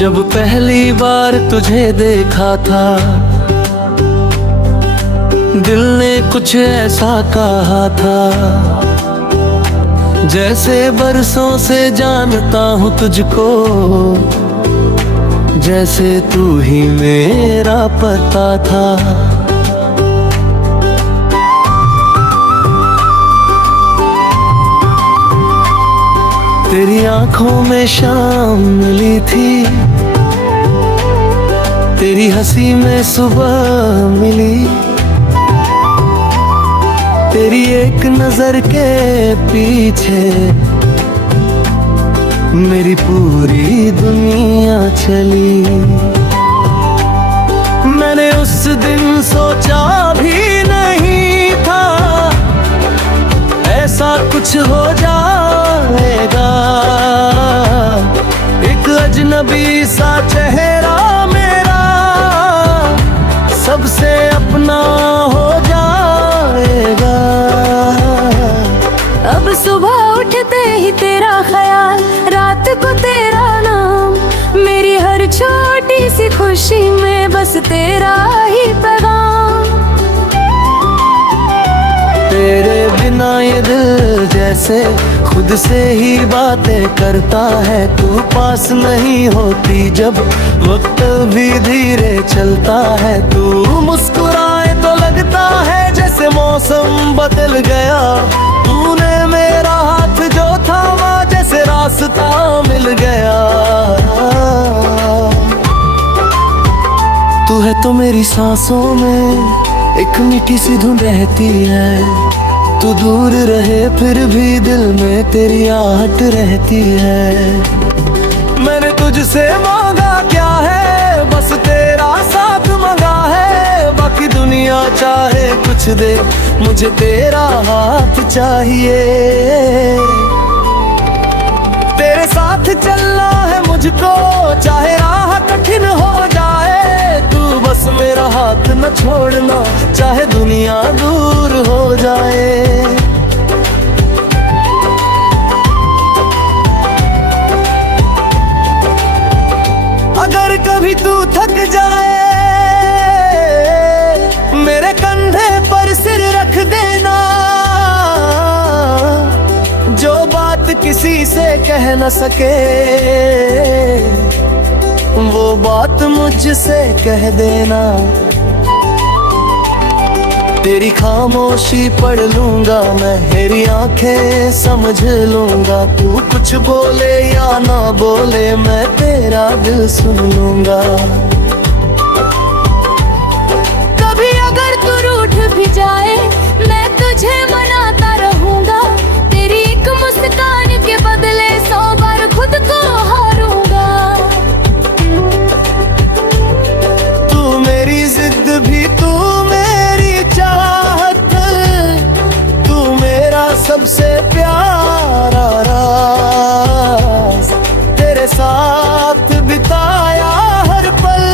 जब पहली बार तुझे देखा था, दिल ने कुछ ऐसा कहा था, जैसे बरसों से जानता हूँ तुझको, जैसे तू ही मेरा पता था। तेरी आंखों में शाम मिली थी, तेरी हंसी में सुबह मिली, तेरी एक नजर के पीछे मेरी पूरी दुनिया चली। मैंने उस दिन सोचा भी नहीं था ऐसा कुछ हो जाएगा, एक अजनबी सा चेहरा मेरा सबसे अपना हो जाएगा। अब सुबह उठते ही तेरा ख्याल, रात को तेरा नाम, मेरी हर छोटी सी खुशी में बस तेरा ही पैगाम। तेरे बिना ये दिल जैसे खुद से ही बातें करता है, तू पास नहीं होती जब वक्त भी धीरे चलता है, तू मुस्कुराए तो लगता है जैसे मौसम बदल गया, तूने मेरा हाथ जो थामा जैसे रास्ता मिल गया। तू है तो मेरी सांसों में एक मीठी सी धुन रहती है, तू दूर रहे फिर भी दिल में तेरी आहट रहती है। मैंने तुझसे मांगा क्या है, बस तेरा साथ मांगा है, बाकी दुनिया चाहे कुछ दे मुझे तेरा हाथ चाहिए। तेरे साथ चलना है मुझको चाहे राह कठिन हो जाए, तू बस मेरा हाथ न छोड़ना चाहे दुनिया दूर हो जाए। अगर कभी तू थक जाए मेरे कंधे पर सिर रख देना, जो बात किसी से कह न सके वो बात मुझसे कह देना। तेरी खामोशी पढ़ लूंगा मैं, तेरी आंखें समझ लूंगा, तू कुछ बोले या ना बोले मैं तेरा दिल सुन लूंगा। कभी अगर तू रूठ भी जाए मैं तुझे मनाता रहूंगा, तेरी एक मुस्कान के बदले 100 बार खुद को हारूंगा। तू मेरी जिद भी तू मेरी चाहत, तू मेरा सबसे प्यारा राज, तेरे साथ बिताया हर पल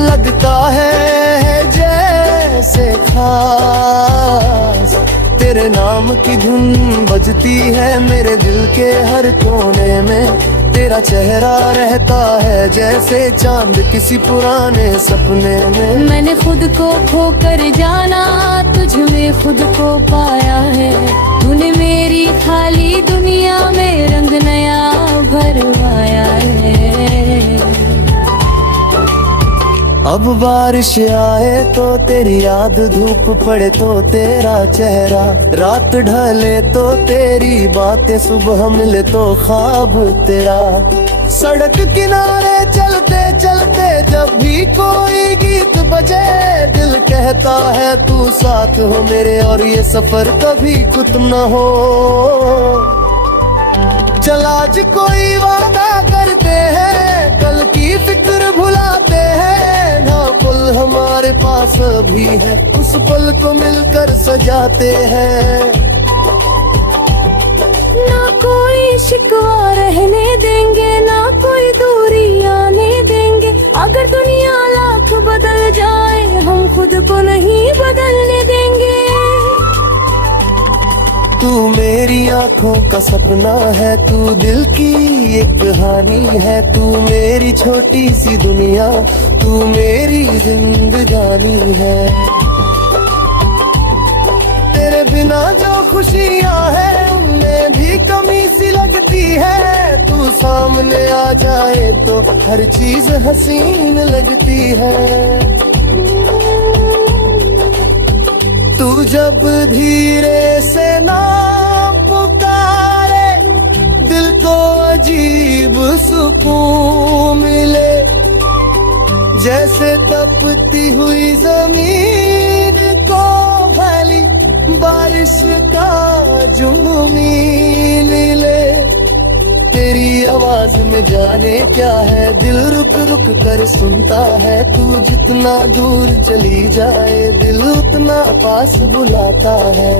लगता है जैसे खास। तेरे नाम की धुन बजती है मेरे दिल के हर कोने में, तेरा चेहरा रहता है जैसे चांद किसी पुराने सपने में। मैंने खुद को खोकर जाना तुझ में खुद को पाया है, तूने मेरी खाली दुनिया में रंग नया भरवाया है। अब बारिश आए तो तेरी याद, धूप पड़े तो तेरा चेहरा, रात ढले तो तेरी बातें, सुबह मिले तो ख्वाब तेरा। सड़क किनारे चलते चलते जब भी कोई गीत बजे, दिल कहता है तू साथ हो मेरे और ये सफर कभी खत्म न हो। चल आज कोई वादा करते हैं, कल की फिक्र भुलाते हैं, ना पल हमारे पास भी है उस पल को मिलकर सजाते हैं। ना कोई शिकवा रहने देंगे, ना कोई दूरी आने देंगे, अगर दुनिया लाख बदल जाए हम खुद को नहीं बदलने देंगे। तू मेरे मेरी आंखों का सपना है तू, दिल की एक कहानी है तू, मेरी छोटी सी दुनिया तू मेरी जिंदगानी है। तेरे बिना जो खुशियां हैं उनमें भी कमी सी लगती है, तू सामने आ जाए तो हर चीज हसीन लगती है। तू जब धीरे से ना पुकारे दिल को अजीब सुकून मिले, जैसे तपती हुई जमीन को फैली बारिश का जुनूनी मिले। तेरी आवाज में जाने क्या है, दिल रुक रुक कर सुनता है, तू जितना दूर चली जाए दिल उतना पास बुलाता है।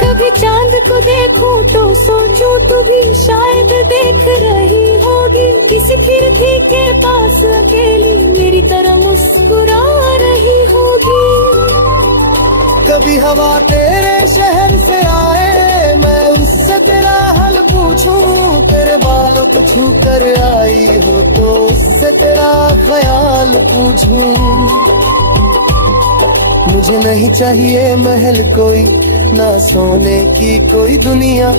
कभी चांद को देखूं तो सोचूं तू भी शायद देख रही होगी, किसी खिड़की के पास अकेली मेरी तरह मुस्कुरा रही होगी। कभी हवा तेरे शहर से आए मैं उससे तेरा हाल पूछूं, तेरे बालों को छू कर आई हो तो उससे तेरा ख्याल पूछूं। मुझे नहीं चाहिए महल कोई, ना सोने की कोई दुनिया,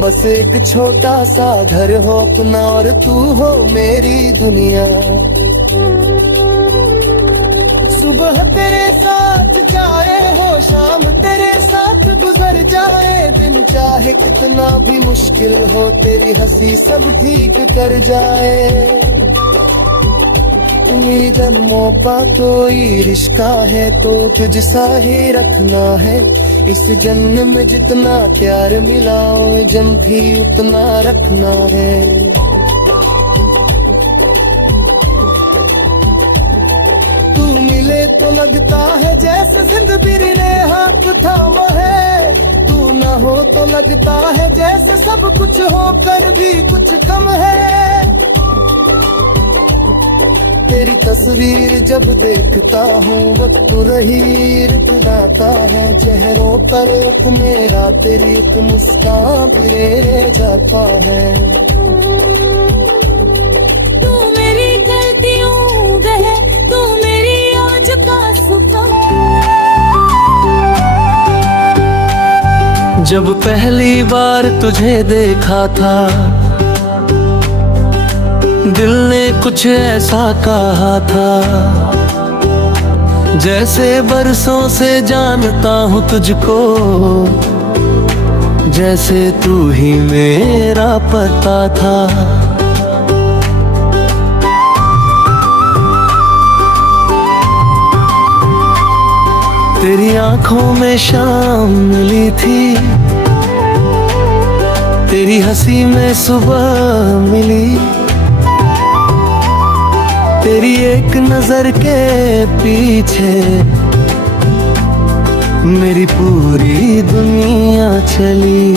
बस एक छोटा सा घर हो अपना और तू हो मेरी दुनिया। सुबह तेरे साथ जाए हो शाम तेरे साथ गुजर जाए, दिन चाहे कितना भी मुश्किल हो तेरी हंसी सब ठीक कर जाए। मेरी जन्मों का कोई रिश्ता है तो तुझसा ही रखना है, इस जन्म में जितना प्यार मिला जन्म भी उतना रखना है। तो लगता है जैसे जिंदगी ने हाथ थामा है, तू ना हो तो लगता है जैसे सब कुछ हो कर भी कुछ कम है। तेरी तस्वीर जब देखता हूँ वक्त नहीं रुकता है, चेहरों पर एक मेरा तेरी एक मुस्कान बिरे जाता है। जब पहली बार तुझे देखा था दिल ने कुछ ऐसा कहा था, जैसे बरसों से जानता हूँ तुझको, जैसे तू ही मेरा पता था। तेरी आंखों में शाम मिली थी, तेरी हंसी में सुबह मिली, तेरी एक नजर के पीछे मेरी पूरी दुनिया चली।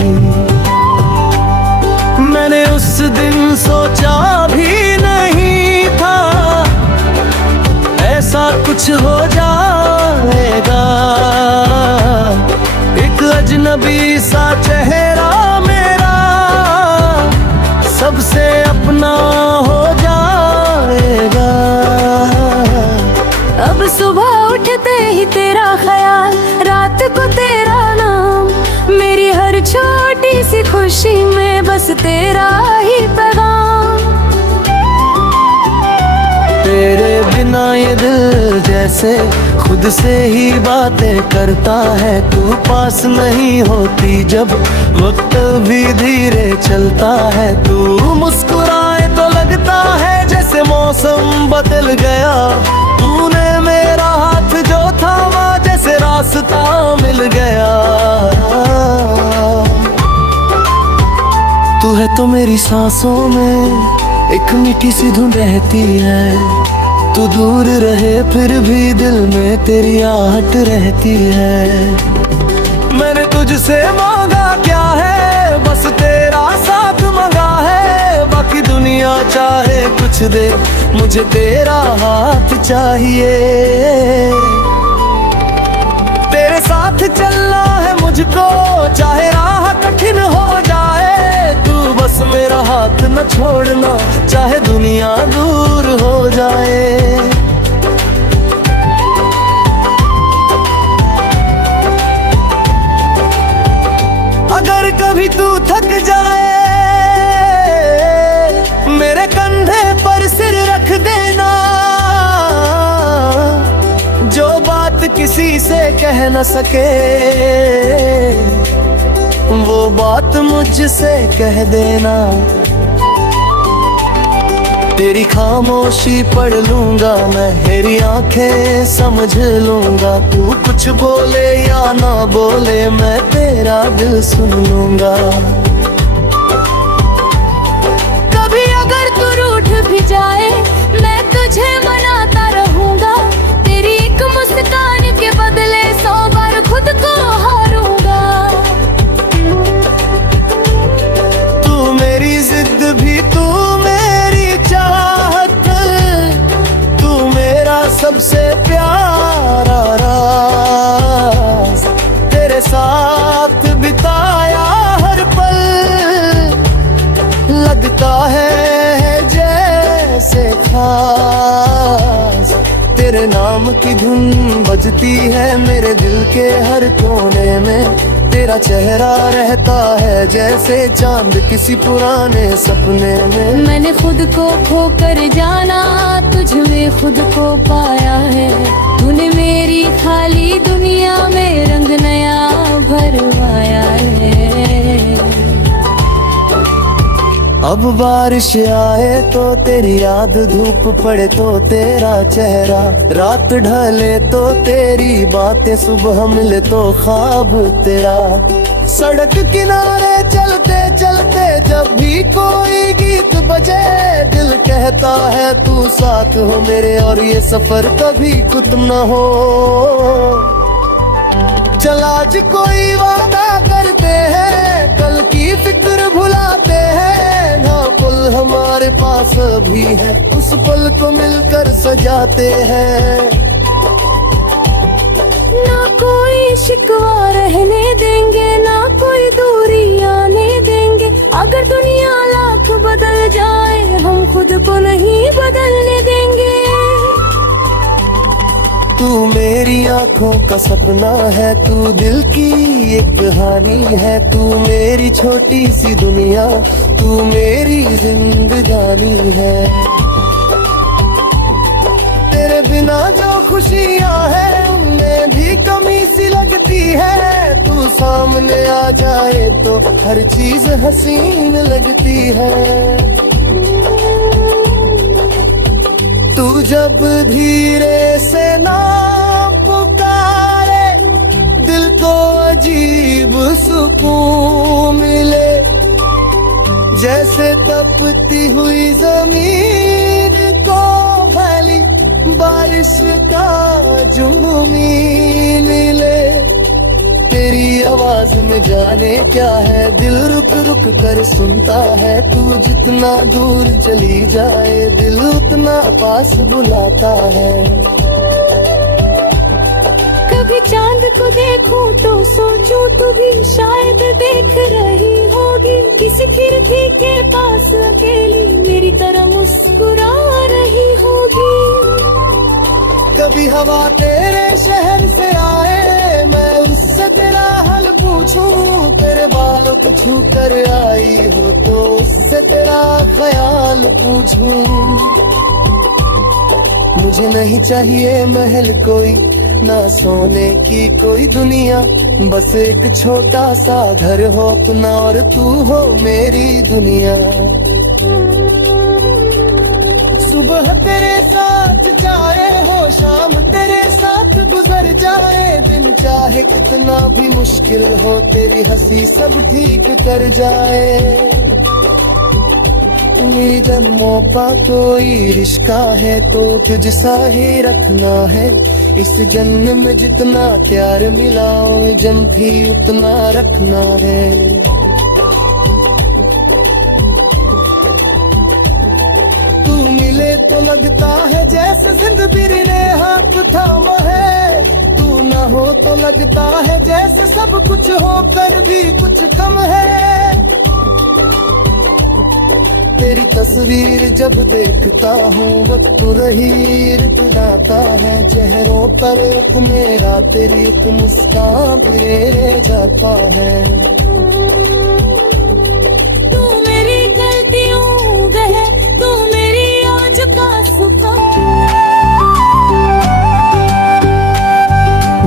मैंने उस दिन सोचा भी नहीं था ऐसा कुछ हो जाएगा, एक अजनबी सा चेहरा मेरा सबसे अपना हो जाएगा। अब सुबह उठते ही तेरा ख्याल, रात को तेरा नाम, मेरी हर छोटी सी खुशी में बस तेरा ही पैगाम। तेरे बिना ये दिल जैसे खुद से ही बातें करता है, तू पास नहीं होती जब वक्त भी धीरे चलता है, तू मुस्कुराए तो लगता है जैसे मौसम बदल गया, तूने मेरा हाथ जो थामा जैसे रास्ता मिल गया। तू है तो मेरी सांसों में एक मीठी सी धुन रहती है, तू दूर रहे फिर भी दिल में तेरी आहट रहती है। मैंने तुझसे मांगा क्या है, बस तेरा साथ मांगा है, बाकी दुनिया चाहे कुछ दे मुझे तेरा हाथ चाहिए। तेरे साथ चलना है मुझे मुझको, चाहे राह कठिन हो जाए, तू बस मेरा हाथ न छोड़ना, चाहे दुनिया दूर हो जाए। अगर कभी तू थक जाए, मेरे कंधे पर सिर रख देना, जो बात किसी से कह न सके, वो बात मुझसे कह देना। तेरी खामोशी पढ़ लूंगा मैं, तेरी आंखें समझ लूंगा, तू कुछ बोले या ना बोले, मैं तेरा दिल सुन लूंगा। कभी अगर तू रूठ भी जाए, मैं तुझे मनाता रहूंगा, तेरी एक मुस्कान के बदले 100 बार खुद को हारूंगा। तू मेरी जिद भी, तू मेरी चाहत, तू मेरा सबसे प्यारा राज, तेरे साथ बिताया हर पल, लगता है जैसे खास। तेरे नाम की धुन बजती है मेरे दिल के हर कोने में, तेरा चेहरा रहता है जैसे चांद किसी पुराने सपने में। मैंने खुद को खोकर जाना, तुझ में खुद को पाया है, तूने मेरी खाली दुनिया में रंग नया भरवाया है। अब बारिश आए तो तेरी याद, धूप पड़े तो तेरा चेहरा, रात ढले तो तेरी बातें, सुबह मिले तो ख्वाब तेरा। सड़क किनारे चलते चलते जब भी कोई गीत बजे, दिल कहता है तू साथ हो मेरे, और ये सफर कभी खत्म न हो। चल आज कोई वादा करते हैं, कल की फिक्र भुलाते हैं, ना पुल हमारे पास भी है, उस पल को मिलकर सजाते हैं। ना कोई शिकवा रहने देंगे, ना कोई दूरी आने देंगे, अगर दुनिया लाख बदल जाए, हम खुद को नहीं बदलने देंगे। तू मेरी आंखों का सपना है, तू दिल की एक कहानी है, तू मेरी छोटी सी दुनिया, तू मेरी जिंदगानी है। तेरे बिना जो खुशियां हैं उनमें भी कमी सी लगती है, तू सामने आ जाए तो हर चीज हसीन लगती है। तू जब धीरे से नाम पुकारे, दिल को अजीब सुकून मिले, जैसे तपती हुई जमीन को फैली बारिश का जुनून मिले। तेरी आवाज में जाने क्या है, दिल रुक रुक कर सुनता है, तू जितना दूर चली जाए, दिल उतना पास बुलाता है। कभी चांद को देखूं तो सोचूं तू भी शायद देख रही होगी, किसी खिड़की के पास अकेली मेरी तरह मुस्कुरा रही होगी। कभी हवा तेरे शहर से आए, मैं उससे तेरा हाल पूछूं, तेरे बालों को छू कर आई हो तो उससे तेरा ख्याल पूछूं। मुझे नहीं चाहिए महल कोई, ना सोने की कोई दुनिया, बस एक छोटा सा घर हो अपना, और तू हो मेरी दुनिया। सुबह तेरे साथ चाहे हो, शाम तेरे साथ गुजर जाए, दिन चाहे कितना भी मुश्किल हो, तेरी हंसी सब ठीक कर जाए। मेरी जन्मों का कोई रिश्ता है तो तुझ सा ही रखना है, इस जन्म में जितना प्यार मिला जम भी उतना रखना है। तू मिले तो लगता है जैसे जिंदगी ने हाथ थामा है, तू ना हो तो लगता है जैसे सब कुछ हो कर भी कुछ कम है। तेरी तस्वीर जब देखता हूँ वक्त रही बनाता है चेहरों पर एक मेरा तेरी एक मुस्कान रह जाता है। तू मेरी गलतियों गए, तू मेरी आज का सुकून।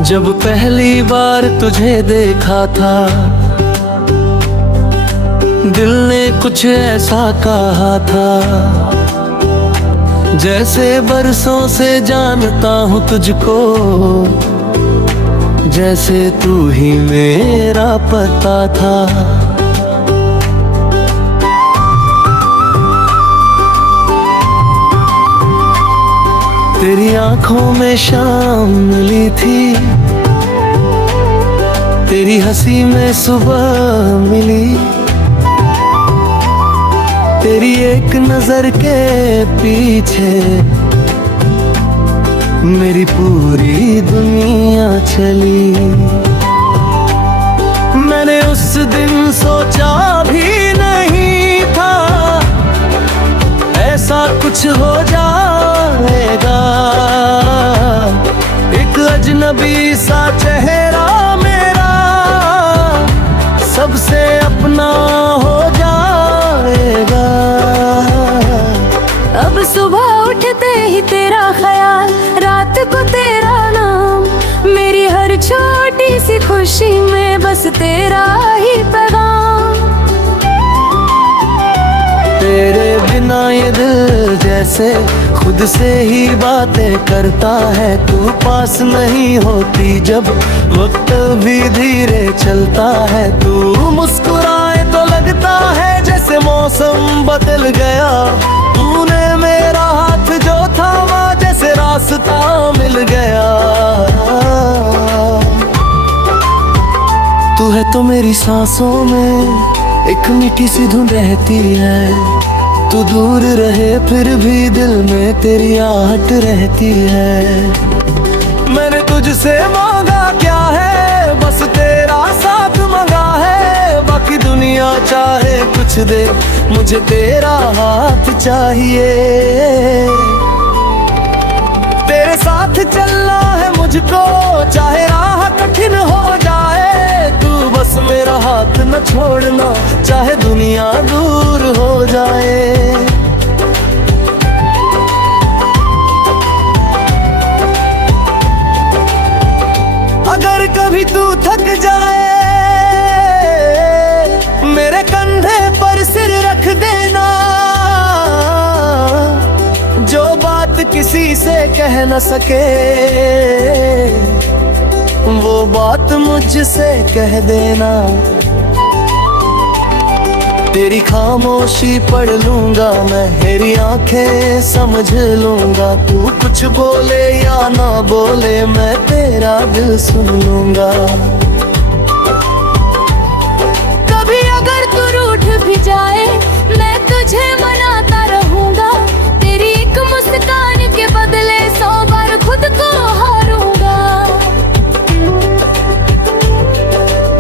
जब पहली बार तुझे देखा था दिल ने कुछ ऐसा कहा था, जैसे बरसों से जानता हूँ तुझको, जैसे तू ही मेरा पता था। तेरी आंखों में शाम मिली थी, तेरी हंसी में सुबह मिली, तेरी एक नजर के पीछे मेरी पूरी दुनिया चली। मैंने उस दिन सोचा भी नहीं था ऐसा कुछ हो जाएगा। एक अजनबी सा चेहरा मेरा सबसे अपना हो जाएगा। अब सुबह उठते ही तेरा ख्याल, रात को तेरा नाम, मेरी हर छोटी सी खुशी में बस तेरा ही पैगाम। तेरे बिना ये दिल जैसे खुद से ही बातें करता है। तू पास नहीं होती जब वक्त भी धीरे चलता है। तू मुस्कुराए तो लगता है जैसे मौसम बदल गया। तूने मेरा हाथ जो थामा जैसे रास्ता मिल गया। तू है तो मेरी सांसों में एक मीठी सी धुन रहती है। तू दूर रहे फिर भी दिल में तेरी आहट रहती है। मैंने तुझसे मांगा क्या है, बस तेरा साथ मांगा है। बाकी दुनिया चाहे कुछ दे, मुझे तेरा हाथ चाहिए। तेरे साथ चलना है मुझको, चाहे राह कठिन हो जाए। तू बस मेरा हाथ न छोड़ना, चाहे दुनिया दूर हो जाए। अगर कभी तू थक जाए मेरे कंधे पर सिर रख देना। जो बात किसी से कह न सके वो बात मुझसे कह देना। तेरी खामोशी पढ़ लूंगा मैं, तेरी आंखें समझ लूंगा। तू कुछ बोले या ना बोले मैं तेरा दिल सुन लूंगा। कभी अगर तू रूठ भी जाए मैं तुझे मनाता रहूंगा। तेरी एक मुस्कान के बदले 100 बार खुद को हारूंगा।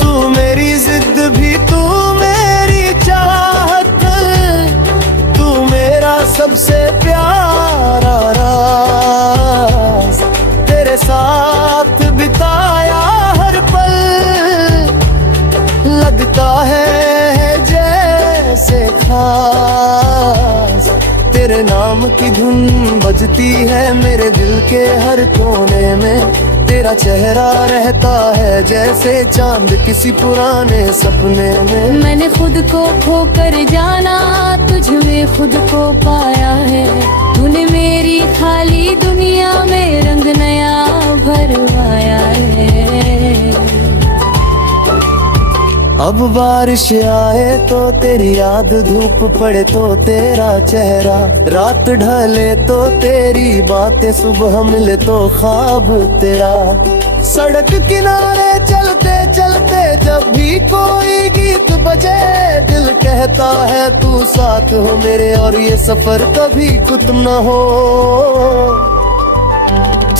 तू मेरी जिद भी, तू मेरी चाहत, तू मेरा सबसे प्यारा राज। तेरे साथ बिताया हर पल लगता है जैसे खास। तेरे नाम की धुन बजती है मेरे दिल के हर कोने में। तेरा चेहरा रहता है जैसे चांद किसी पुराने सपने में। मैंने खुद को खोकर जाना, तुझ में खुद को पाया है। तूने मेरी खाली दुनिया में रंग नया भरवाया है। अब बारिश आए तो तेरी याद, धूप पड़े तो तेरा चेहरा, रात ढले तो तेरी बातें, सुबह मिले तो ख्वाब तेरा। सड़क किनारे चलते चलते जब भी कोई गीत बजे, दिल कहता है तू साथ हो मेरे और ये सफर कभी खत्म न हो।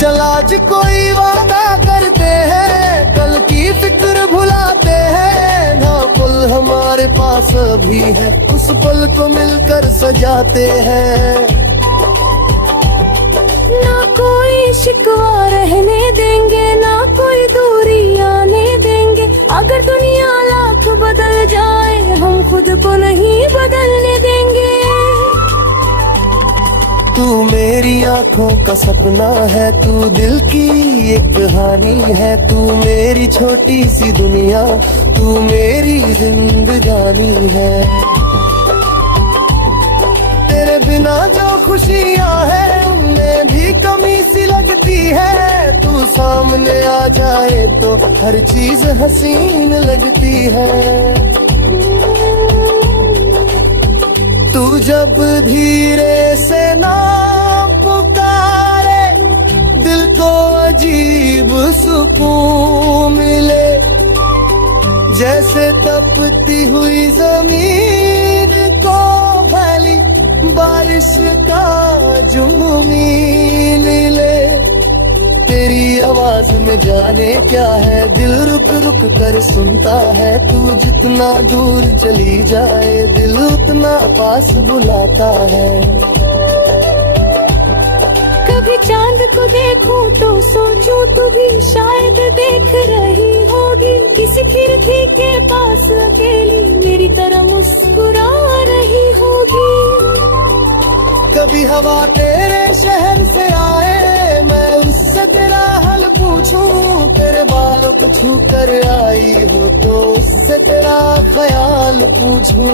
चल आज कोई वादा करते हैं, कल की फिक्र भुलाते हैं। ना पल हमारे पास अभी है, उस पल को मिलकर सजाते हैं। ना कोई शिकवा रहने देंगे, ना कोई दूरी आने देंगे। अगर दुनिया लाख बदल जाए, हम खुद को नहीं बदलने देंगे। तू मेरी आंखों का सपना है, तू दिल की एक कहानी है। तू मेरी छोटी सी दुनिया, तू मेरी जिंदगानी है। तेरे बिना जो खुशियां हैं, उनमें भी कमी सी लगती है। तू सामने आ जाए तो हर चीज हसीन लगती है। तू जब धीरे से नाम पुकारे, दिल को अजीब सुकून मिले। जैसे तपती हुई जमीन को फैली बारिश का जुम्मीन मिले। तेरी आवाज में जाने क्या है, दिल रुक रुक कर सुनता है। तू जितना दूर चली जाए, दिल उतना पास बुलाता है। कभी चांद को देखूं तो सोचूं, तू भी शायद देख रही होगी। किसी खिड़की के पास अकेली मेरी तरह मुस्कुरा रही होगी। कभी हवा तेरे शहर से आए, मैं उससे तेरा हाल पूछूं। तेरे बालों को छू कर आई हो तो उससे तेरा ख्याल पूछूं।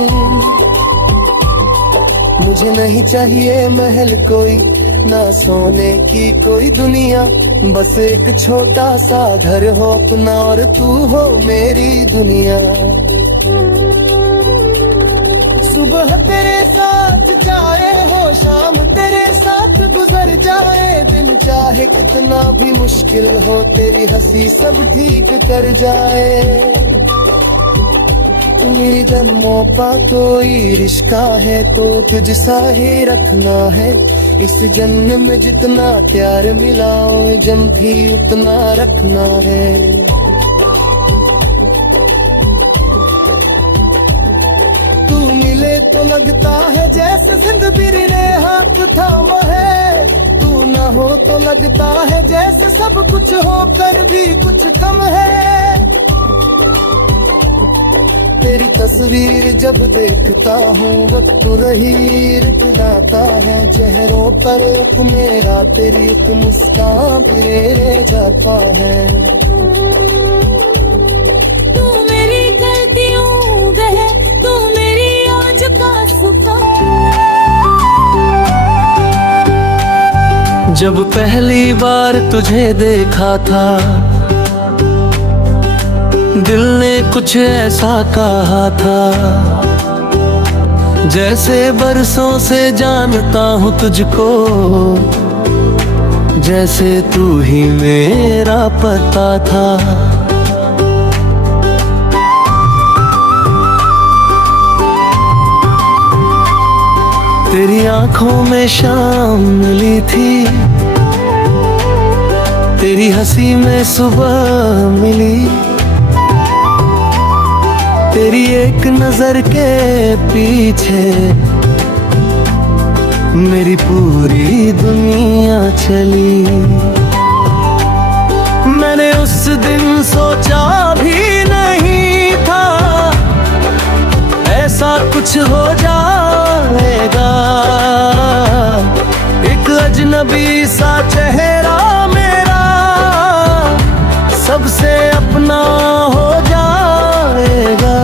मुझे नहीं चाहिए महल कोई, ना सोने की कोई दुनिया। बस एक छोटा सा घर हो अपना, और तू हो मेरी दुनिया। सुबह तेरे साथ चाहे हो, शाम तेरे साथ गुजर जाए। दिन चाहे कितना भी मुश्किल हो, तेरी हंसी सब ठीक कर जाए। मेरी जन्मों का कोई रिश्ता है तो तुझ सा ही रखना है। इस जन्म में जितना प्यार मिला, जन्म भी उतना रखना है। तू मिले तो लगता है जैसे जिंदगी ने हाथ थामा है। तू ना हो तो लगता है जैसे सब कुछ हो कर भी कुछ कम है। तेरी तस्वीर जब देखता हूँ, वक्त रही रुकलाता है। चेहरों पर एक मेरा तेरी एक मुस्कान फिरे जाता है। तू मेरी गलतियों गए, तू मेरी आज का सुकून। जब पहली बार तुझे देखा था, दिल ने कुछ ऐसा कहा था, जैसे बरसों से जानता हूँ तुझको। जैसे तू ही मेरा पता था। तेरी आंखों में शाम मिली थी, तेरी हंसी में सुबह मिली। तेरी एक नजर के पीछे मेरी पूरी दुनिया चली। मैंने उस दिन सोचा भी नहीं था ऐसा कुछ हो जाएगा। एक अजनबी सा चेहरा मेरा सबसे अपना हो जाएगा।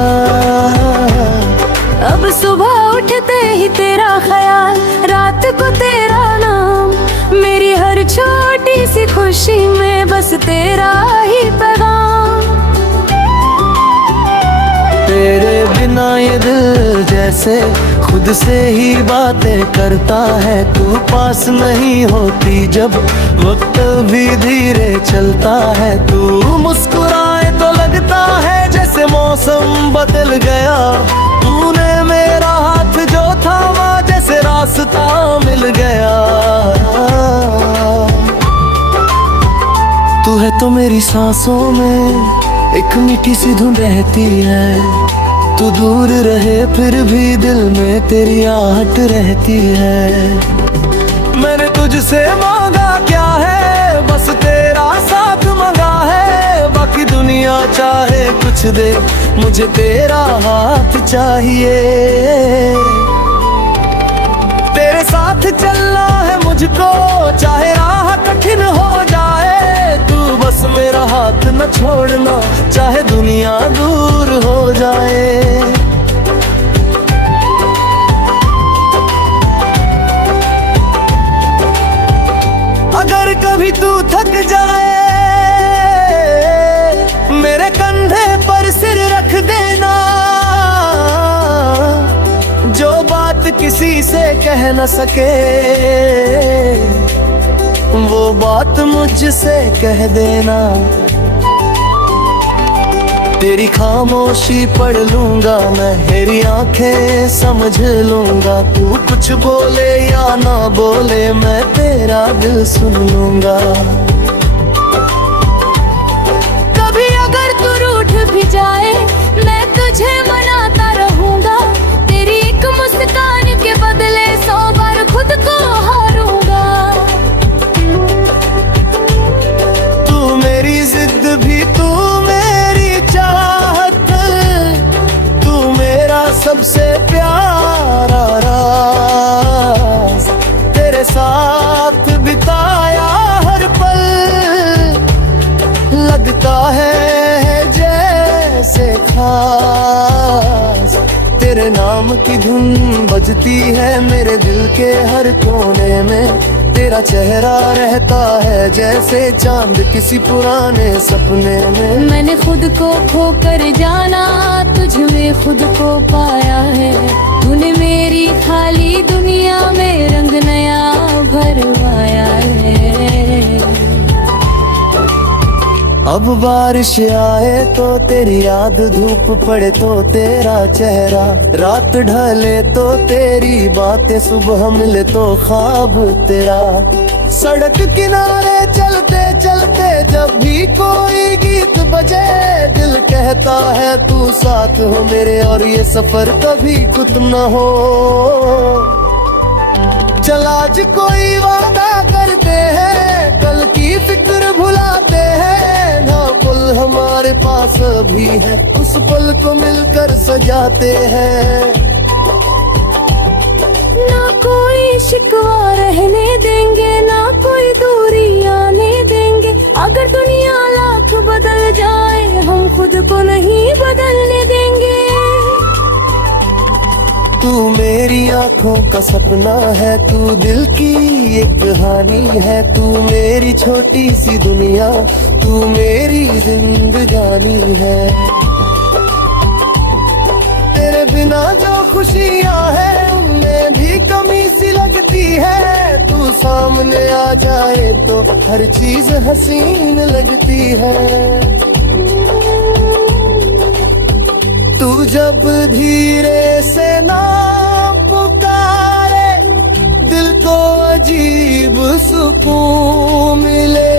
अब सुबह उठते ही तेरा ख्याल, रात को तेरा नाम। मेरी हर छोटी सी खुशी में बस तेरा ही पैगाम। तेरे बिना ये दिल जैसे खुद से ही बातें करता है। तू पास नहीं होती जब वक्त भी धीरे चलता है। तू मुस्कुराए तो लगता है जैसे मौसम बदल गया। तूने मेरा हाथ जो थामा जैसे रास्ता मिल गया। मेरी सांसों में एक मीठी सी धुन रहती है। तू दूर रहे फिर भी दिल में तेरी आहट रहती है। मैंने तुझसे मांगा क्या है, बस तेरा साथ मांगा है। बाकी दुनिया चाहे कुछ दे, मुझे तेरा हाथ चाहिए। तेरे साथ चलना है मुझको, चाहे राह कठिन हो जाए। तू बस मेरा हाथ न छोड़ना, चाहे दुनिया दूर हो जाए। अगर कभी तू थक जाए, मेरे कंधे पर सिर रख देना। जो बात किसी से कह न सके, वो बात मुझसे कह देना। तेरी खामोशी पढ़ लूंगा मैं, तेरी आंखें समझ लूंगा। तू कुछ बोले या ना बोले, मैं तेरा दिल सुन लूंगा। कभी अगर तू रूठ भी जाए, मैं तुझे मनाता रहूंगा। तेरी एक मुस्कान के बदले 100 बार खुद को हारूंगा। तू मेरी जिद भी, तू मेरी चाहत, तू मेरा सबसे प्यारा राज। तेरे साथ बिताया हर पल लगता है जैसे खास। तेरे नाम की धुन बजती है मेरे दिल के हर कोने में। तेरा चेहरा रहता है जैसे चांद किसी पुराने सपने में। मैंने खुद को खोकर जाना, तुझ में खुद को पाया है। तूने मेरी खाली दुनिया में रंग नया भरवाया है। अब बारिश आए तो तेरी याद, धूप पड़े तो तेरा चेहरा। रात ढले तो तेरी बातें, सुबह मिले तो ख्वाब तेरा। सड़क किनारे चलते चलते जब भी कोई गीत बजे, दिल कहता है तू साथ हो मेरे, और ये सफर कभी खत्म न हो। चल आज कोई वादा करते हैं, कल की फिक्र भुलाते हैं। ना पल हमारे पास भी है, उस पल को मिलकर सजाते हैं। ना कोई शिकवा रहने देंगे, ना कोई दूरी आने देंगे। अगर दुनिया लाख बदल जाए, हम खुद को नहीं बदलने देंगे। तू मेरी आंखों का सपना है, तू दिल की एक कहानी है। तू मेरी छोटी सी दुनिया, तू मेरी जिंदगानी है। तेरे बिना जो खुशियां हैं, उनमें भी कमी सी लगती है। तू सामने आ जाए तो हर चीज हसीन लगती है। तू जब धीरे से नाम पुकारे, दिल को अजीब सुकून मिले।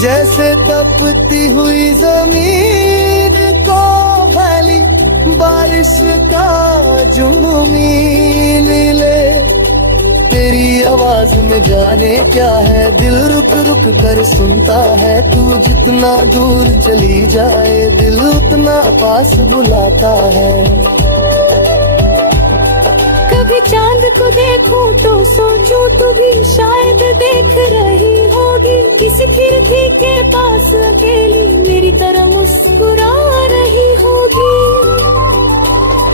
जैसे तपती हुई जमीन को फैली बारिश का जुनूनी मिले। तेरी आवाज में जाने क्या है, दिल रुक रुक कर सुनता है। तू जितना दूर चली जाए, दिल उतना पास बुलाता है। कभी चांद को देखूं तो सोचूं तू भी शायद देख रही होगी। किसी खिड़की के पास अकेली मेरी तरह मुस्कुरा रही होगी।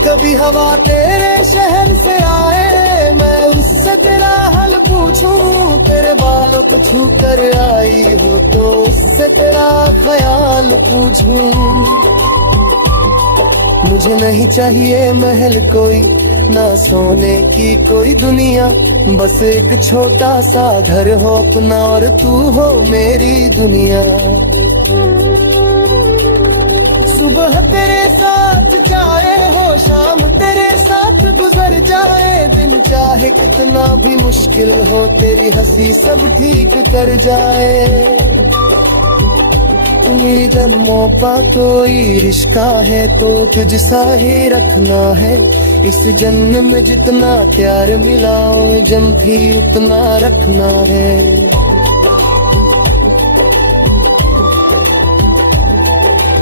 कभी हवा तेरे शहर से आए, मैं उससे तेरा हाल पूछूं। तेरे बालों को छू कर आई हो तो उससे तेरा ख्याल पूछूं। मुझे नहीं चाहिए महल कोई, ना सोने की कोई दुनिया। बस एक छोटा सा घर हो अपना, और तू हो मेरी दुनिया। सुबह तेरे साथ चाहे हो, शाम तेरे साथ गुजर जाए। दिन चाहे कितना भी मुश्किल हो, तेरी हंसी सब ठीक कर जाए। मेरी जन्मों का कोई रिश्ता है तो तुझसा ही रखना है। इस जन्म में जितना प्यार मिला जम भी उतना रखना है।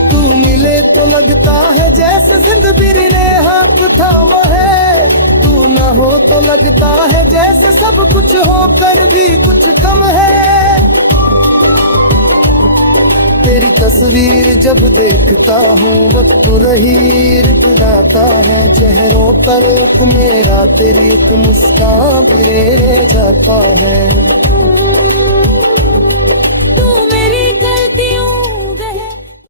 तू मिले तो लगता है जैसे जिंदगी ने हाथ थामा है। तू ना हो तो लगता है जैसे सब कुछ होकर भी कुछ कम है। तेरी तस्वीर जब देखता हूँ वक्त रही पिलाता है। चेहरों पर एक मेरा तेरी एक मुस्कान ले जाता है।